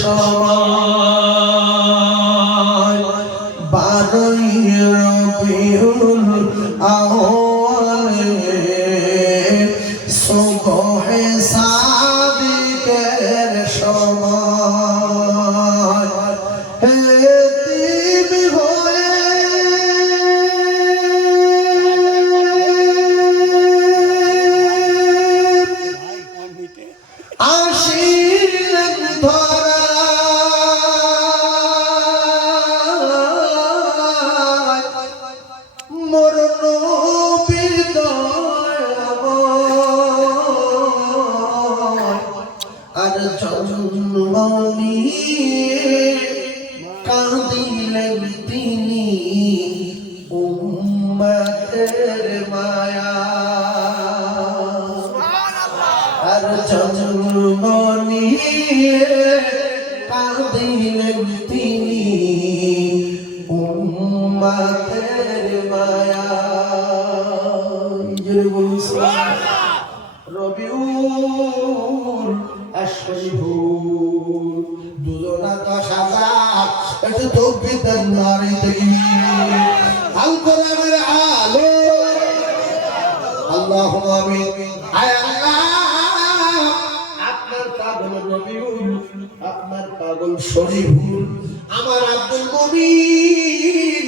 সময় 12ই রবিউল আউয়ালে সুবহে সাদিকের সময় হেতিম হয়ে আসিলেন মোর নবীর দয়াময় আর জন্ম নিয়ে কাঁদিলেন তিনি উম্মতের মায়া আর জন্ম নিয়ে কাঁদিলেন তিনি উম্মতের মায়া জোরে বলুন সুবহানাল্লাহ রবিউল আশরিফুল দুজনা 10,000 একটু তাকবীর দেন নারে তাকবীর আল কোরআনের আলো আল্লাহুম্মা আমিন আয় আল্লাহ আপনার পাগল রবিউল আপনার পাগল শরীফুল আমার আব্দুল মুমিন